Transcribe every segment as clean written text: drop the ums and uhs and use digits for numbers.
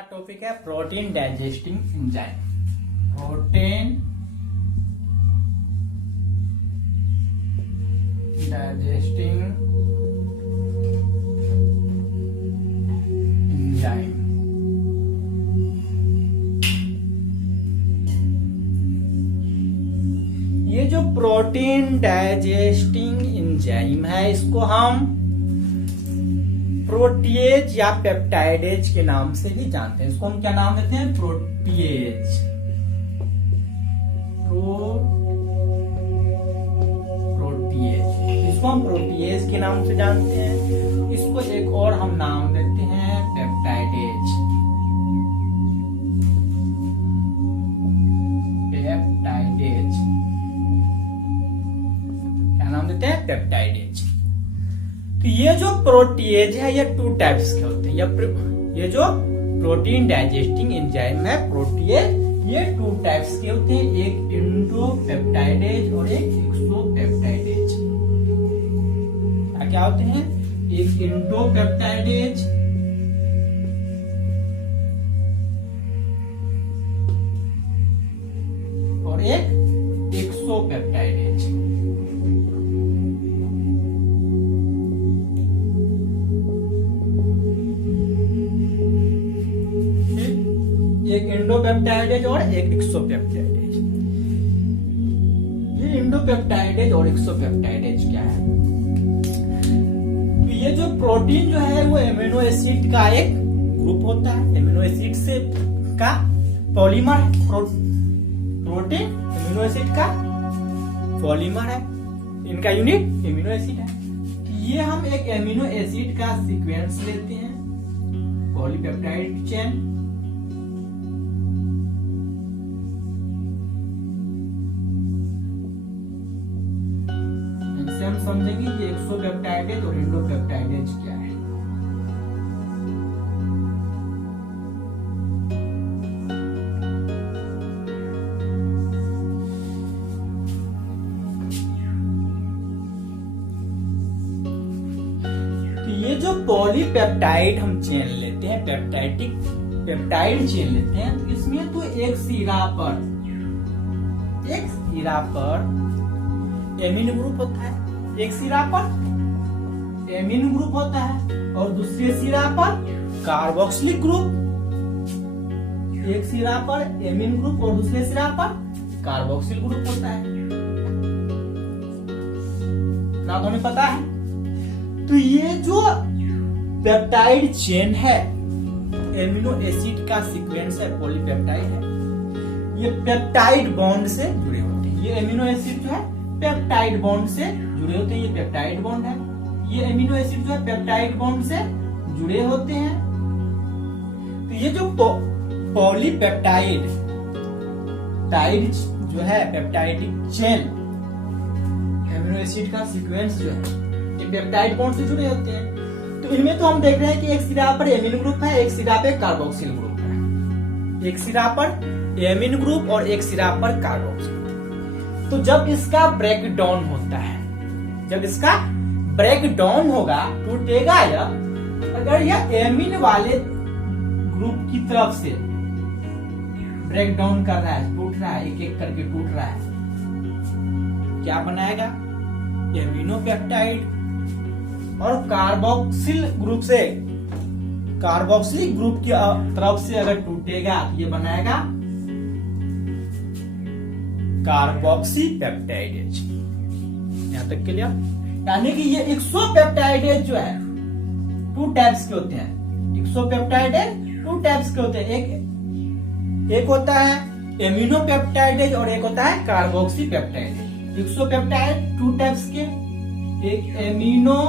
हमारा टॉपिक है protein digesting enzyme. Protein digesting enzyme. ये जो प्रोटीन डाइजेस्टिंग एंजाइम है इसको हम प्रोटीएज या पेप्टाइडेज के नाम से भी जानते हैं। इसको हम क्या नाम देते हैं? प्रोटीएज। प्रोटीएज, इसको हम प्रोटीएज के नाम से जानते हैं। इसको एक और हम नाम देते हैं पेप्टाइडेज। पेप्टाइडेज क्या नाम देते हैं? पेप्टाइडेज। तो ये जो प्रोटीएज है ये टू टाइप्स के होते हैं। ये जो प्रोटीन डाइजेस्टिंग एंजाइम है प्रोटीएज, ये टू टाइप्स के होते हैं, एक इंडोपेप्टाइडेज और एक एक्सोपेप्टाइडेज। क्या होते हैं? एक इंडोपेप्टाइडेज और एक एक्सोपेप्टाइडेज। एक इंडोपेप्टाइडेज और एक एक्सोपेप्टाइडेज। ये इंडोपेप्टाइडेज और एक्सोपेप्टाइडेज क्या है? तो ये जो प्रोटीन जो है वो एमिनो एसिड का एक ग्रुप होता है। एमिनो एसिड से का पॉलीमर है। प्रोटीन एमिनो एसिड का पॉलीमर है। इनका यूनिट एमिनो एसिड है। तो ये हम एक एमिनो एसिड का सीक्वेंस लेते हैं, पॉलीपेप्टाइड चेन। हम समझेंगे कि एक्सोपेप्टाइडेज और इंडोपेप्टाइडेज क्या है। तो ये जो पॉलीपेप्टाइड हम चेन लेते हैं, पेप्टाइड चेन लेते हैं, तो इसमें तो एक सिरा पर एमिनो ग्रुप होता है। एक सिरा पर एमिनो ग्रुप होता है और दूसरे सिरा पर कार्बोक्सिलिक ग्रुप। एक सिरा पर एमिनो ग्रुप और दूसरे सिरा पर कार्बोक्सिल ग्रुप होता है ना, तो हमें पता है। तो ये जो पेप्टाइड चेन है, एमिनो एसिड का सीक्वेंस है, पॉलीपेप्टाइड है, ये पेप्टाइड बॉन्ड से जुड़े होते हैं। ये एमिनो एसिड जो है पेप्टाइड बॉन्ड से जुड़े होते हैं। ये पेप्टाइड बॉन्ड है। ये एमिनो एसिड जो है पेप्टाइड बॉन्ड से जुड़े होते हैं। तो ये जो पॉलीपेप्टाइड जो है, पेप्टाइडिक चेन, एमिनो एसिड का सीक्वेंस जो है, ये पेप्टाइड बॉन्ड से जुड़े होते हैं। तो इनमें तो हम देख रहे हैं कि एक सिरा पर एमिनो ग्रुप है, एक सिरा पे कार्बोक्सिल ग्रुप है। एक सिरा पर एमिनो ग्रुप और एक सिरा पर कार्बोक्सिल। तो जब इसका ब्रेकडाउन होता है, जब इसका ब्रेकडाउन होगा, टूटेगा यह, अगर यह एमिन वाले ग्रुप की तरफ से ब्रेकडाउन कर रहा है, टूट रहा है, एक एक करके टूट रहा है, क्या बनाएगा? एमिनोपेप्टाइड। और कार्बोक्सिल ग्रुप से, कार्बोक्सिलिक ग्रुप की तरफ से अगर टूटेगा तो ये बनाएगा कार्बोक्सी पेप्टाइडेज। यहां तक क्लियर? यानी कि ये एक्सोपेप्टाइडेज जो है टू टाइप्स के होते हैं। एक्सोपेप्टाइडेज टू टाइप्स के होते हैं। एक होता है एमिनोपेप्टाइडेज और एक होता है कार्बोक्सी पेप्टाइडेज। एक्सोपेप्टाइड टू टाइप्स के, एक एमिनो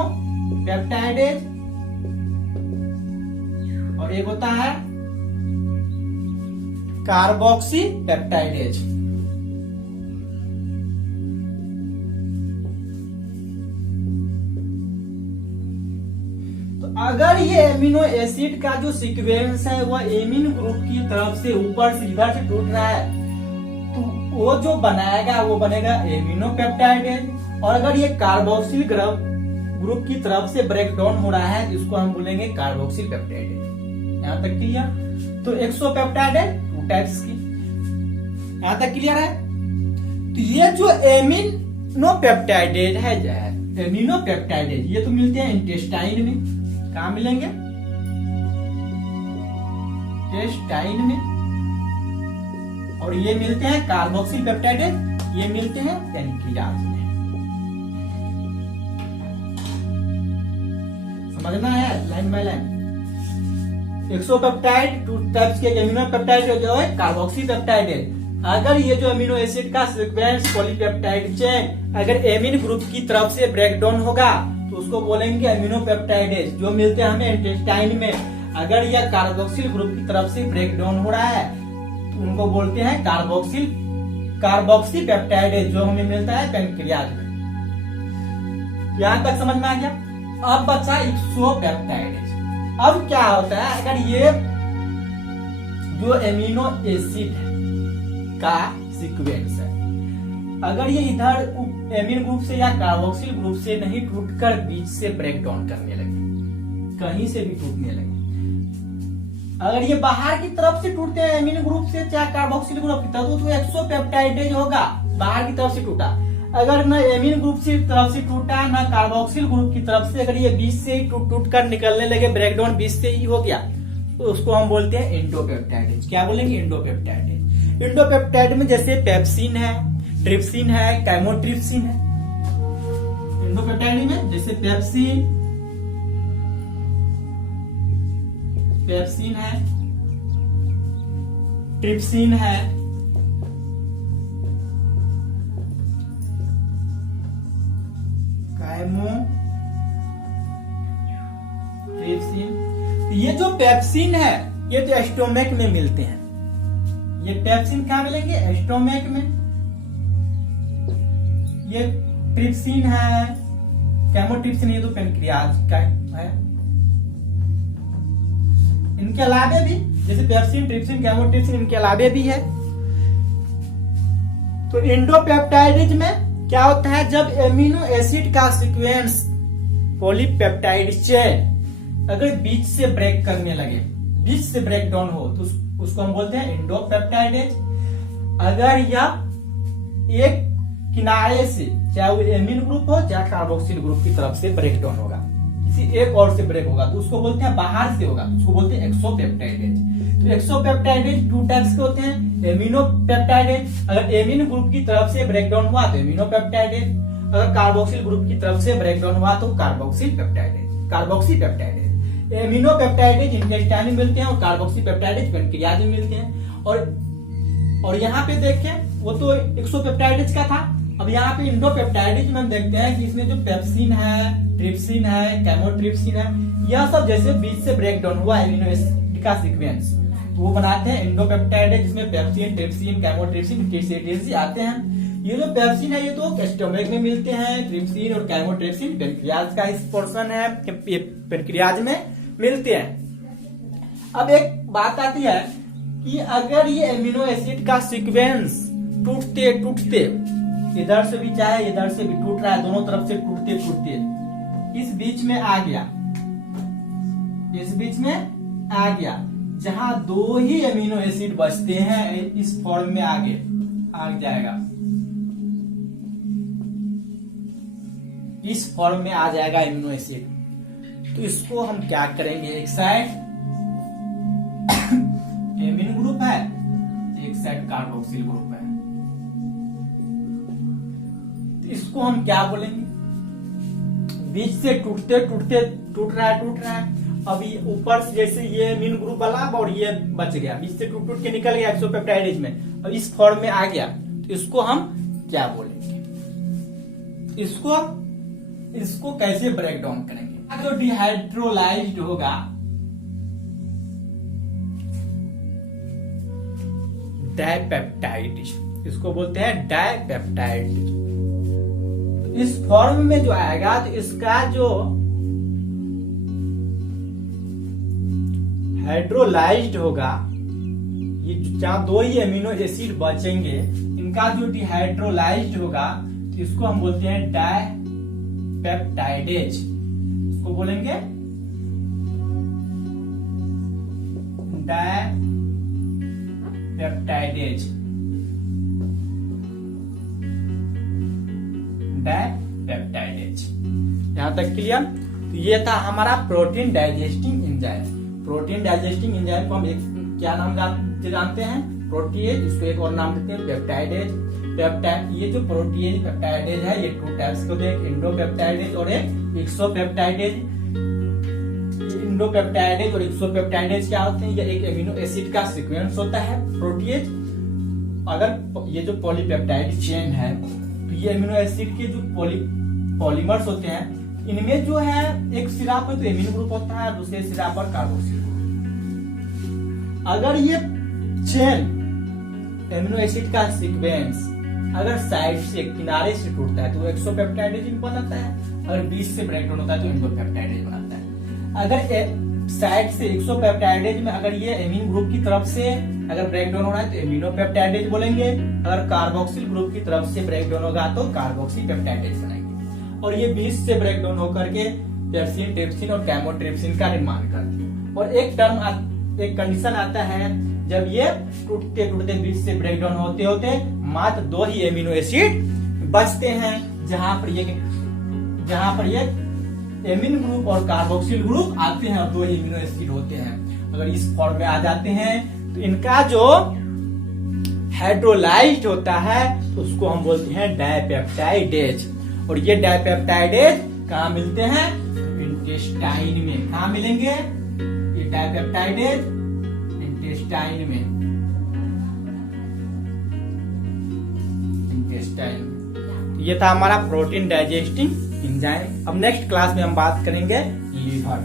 पेप्टाइडेज और एक होता है कार्बोक्सी पेप्टाइडेज। अगर ये एमिनो एसिड का जो सीक्वेंस है वह एमिन ग्रुप की तरफ से ऊपर से इधर से टूट रहा है, तो वो जो बनाएगा वो बनेगा एमिनोपेप्टाइडेज। और अगर ये कार्बोक्सिल ग्रुप की तरफ से ब्रेकडाउन हो रहा है, इसको हम बोलेंगे कार्बोक्सिल पेप्टाइडेज। यहाँ तक क्लियर। तो एक्सोपेप्टाइड है 2 टाइप्स की, यहाँ तक क्लियर है। तो ये जो एमिनोपेप्टाइडेज है, एमिनोपेप्टाइडेज ये तो मिलते हैं इंटेस्टाइन में। कहाँ मिलेंगे? इंटेस्टाइन में। और ये मिलते हैं कार्बोक्सिल पेप्टाइडेज, ये मिलते हैं पेनक्रियाज में। समझना है लाइन बाय लाइन। एक्सोपेप्टाइड 2 टाइप्स के एमिनोपेप्टाइड जो है कार्बोक्सिल पेप्टाइडेज। अगर ये जो अमीनो एसिड का सीक्वेंस पॉलीपेप्टाइड चेन अगर एमिन ग्रुप की तरफ से ब्रेक डाउन होगा तो उसको बोलेंगे अमीनोपेप्टाइडेज, जो मिलते हैं हमें इंटेस्टाइन में। अगर यह कार्बोक्सिल ग्रुप की तरफ से ब्रेक डाउन हो रहा है तो उनको बोलते हैं कार्बोक्सी पेप्टाइडेज, जो हमें मिलता है पेनक्रियाज में। यहां तक समझ में आ गया। अब बचा एक्सोपेप्टाइडेज। अब क्या होता है, अगर ये जो एमिनो एसिड का सीक्वेंस है, अगर ये इधर एमिन ग्रुप से या कार्बोक्सिल ग्रुप से नहीं टूटकर बीच से ब्रेक डाउन करने लगे, कहीं से भी टूटने लगे, अगर ये बाहर की तरफ से टूटते हैं एमिन ग्रुप से चाहे कार्बोक्सिल ग्रुप की तरफ, तो एक्सोपेप्टाइडेज होगा, बाहर की तरफ से टूटा। अगर न एमिन ग्रुप की तरफ से टूटा न कार्बोक्सिल ग्रुप की तरफ से, अगर ये बीच से ही टूट कर निकलने लगे, ब्रेकडाउन बीच से ही हो गया, तो उसको हम बोलते हैं एंडोपेप्टाइडेज। क्या बोलेंगे? एंडोपेप्टाइडेज। एंडोपेप्टाइड में जैसे पेप्सिन है, ट्रिप्सिन है, कैमोट्रिप्सिन है। एंडोपेप्टाइड में जैसे पेप्सिन है, ट्रिप्सिन है, कैमोट्रिप्सिन। ये जो पेप्सिन है ये तो स्टोमक में मिलते हैं। ये पेप्सिन कहाँ मिलेंगे? स्टोमक में। ये ट्रिप्सिन है, कैमोट्रिप्सिन ये तो पेनक्रियाज का है। इनके अलावे भी जैसे पेप्सिन, ट्रिप्सिन, कैमोट्रिप्सिन इनके अलावे भी है। तो एंडोपेप्टाइडेज में क्या होता है, जब एमिनो एसिड का सीक्वेंस पॉलीपेप्टाइड चेन अगर बीच से ब्रेक करने लगे, बीच से ब्रेक डाउन हो, तो उसको हम बोलते हैं एंडोपेप्टाइडेज। अगर यह एक किनारे से, चाहे वो एमिन ग्रुप हो चाहे कार्बोक्सिल ग्रुप की तरफ से ब्रेक डाउन होगा, किसी एक और से ब्रेक होगा, तो उसको बोलते हैं बाहर से होगा, उसको बोलते हैं एक्सोपेप्टाइडेज। तो एक्सोपेप्टाइडेज 2 टाइप्स के होते हैं। एमिनोपेप्टाइडेज, अगर एमिन ग्रुप की तरफ से ब्रेक डाउन हुआ तो एमिनोपेप्टाइडेज, अगर कार्बोक्सिल ग्रुप की तरफ से ब्रेक डाउन हुआ तो कार्बोक्सी पेप्टाइडेज। एमिनोपेप्टाइडेज इंटेस्टाइन में मिलते हैं और कार्बोक्सी पेप्टाइडेज पेनक्रियाज में मिलते हैं। और यहाँ पे देखें, वो तो एक्सोपेप्टाइडेज का था। अब यहाँ पे इंडोपेप्टाइडेज में हम देखते हैं कि इसमें जो पेप्सिन है, ट्रिप्सिन है, कैमोट्रिप्सिन है, यह सब जैसे बीच से ब्रेक डाउन हुआ एमिनो एसिड का सीक्वेंस, तो वो बनाते हैं इंडोपेप्टाइडेज, जिसमें पेप्सिन, ट्रिप्सिन, कैमोट्रिप्सिन टीसीएटीसी आते हैं। ये जो पेप्सिन है ये तो स्टोमक में मिलते हैं, ट्रिप्सिन और कैमोट्रिप्सिन पेनक्रियाज का इस पोर्शन है, पेनक्रियाज में मिलते हैं। अब एक बात आती है कि अगर ये एमिनो एसिड का सीक्वेंस टूटते टूटते इधर से भी चाहे इधर से भी टूट रहा है, दोनों तरफ से टूटते टूटते इस बीच में आ गया, इस बीच में आ गया, जहां 2 ही एमिनो एसिड बचते हैं, इस फॉर्म में आगे आ जाएगा, इस फॉर्म में आ जाएगा एमिनो एसिड। तो इसको हम क्या करेंगे, एक साइड एमिनो ग्रुप है, एक साइड कार्बोक्सिल ग्रुप है, तो इसको हम क्या बोलेंगे, बीच से टूटते टूटते टूट रहा है। अभी ऊपर से जैसे ये एमिनो ग्रुप वाला और ये बच गया, बीच से टूट टूट के निकल गया एक्सोपेप्टाइडेज में, अब इस फॉर्म में आ गया, तो इसको हम क्या बोलेंगे, इसको कैसे ब्रेक डाउन करेंगे। जो डिहाइड्रोलाइज्ड होगा, डाइपेप्टाइड, इसको बोलते हैं डाइपेप्टाइड। इस फॉर्म में जो आएगा तो इसका जो हाइड्रोलाइज्ड होगा, ये जहां 2 ही एमिनो एसिड बचेंगे, इनका जो डिहाइड्रोलाइज्ड होगा तो इसको हम बोलते हैं डाइपेप्टाइडेज। इसको बोलेंगे डायपेप्टाइडेज। डायपेप्टाइडेज यहां तक क्लियर। तो ये था हमारा protein digesting enzyme. Protein digesting enzyme को हम एक क्या नाम जानते हैं? प्रोटीएज। इसको एक और नाम देते हैं पेप्टाइडेज। पेप्टाइड, ये जो प्रोटीएज पेप्टाइडेज है ये 2 टाइप्स के होते हैं, एक इंडोपेप्टाइडेज और एक एक्सोपेप्टाइडेज। इंडोपेप्टाइडेज और एक्सोपेप्टाइडेज क्या होते हैं? ये एक एमिनो एसिड का सीक्वेंस होता है प्रोटीएज। अगर ये जो पॉलीपेप्टाइड चेन है तो ये एमिनो एसिड के जो पॉलीमर्स होते हैं इनमें जो है एक सिरा पर तो एमिनो ग्रुप होता है, दूसरे सिरा पर कार्बोक्सिल ग्रुप। अगर ये चेन एमिनो एसिड का सीक्वेंस अगर साइड से किनारे से टूटता है तो एक्सोपेप्टाइडेज बनाता है, अगर बीच से ब्रेकडाउन होता है तो इंडोपेप्टाइडेज बनाता है। अगर साइड से एक्सोपेप्टाइडेज में अगर ये एमिनो ग्रुप की तरफ से अगर ब्रेकडाउन हो रहा है तो एमिनोपेप्टाइडेज बोलेंगे, अगर कार्बोक्सिल ग्रुप की तरफ से ब्रेकडाउन होगा तो कार्बोक्सी पेप्टाइडेज बनाएंगे। और ये बीच से ब्रेकडाउन होकर के पेप्सिन, ट्रिप्सिन और कैमोट्रिप्सिन का निर्माण करती है। और एक कंडीशन आता है जब ये टूटते टूटते बीच से ब्रेकडाउन होते होते मात्र 2 ही एमिनो एसिड बचते हैं, जहां पर ये एमिन ग्रुप और कार्बोक्सिल ग्रुप आते हैं और 2 ही एमिनो एसिड होते हैं। अगर इस फॉर्म में आ जाते हैं तो इनका जो हाइड्रोलाइज्ड होता है तो उसको हम बोलते हैं डायपेप्टाइडेज। और ये डायपेप्टाइडेज कहाँ मिलते हैं? इंटेस्टाइन में। कहाँ मिलेंगे ये डायपेप्टाइडेज? इंटेस्टाइन में। इंटेस्टाइन। ये था हमारा प्रोटीन डाइजेस्टिंग एंजाइम। अब नेक्स्ट क्लास में हम बात करेंगे लीवर।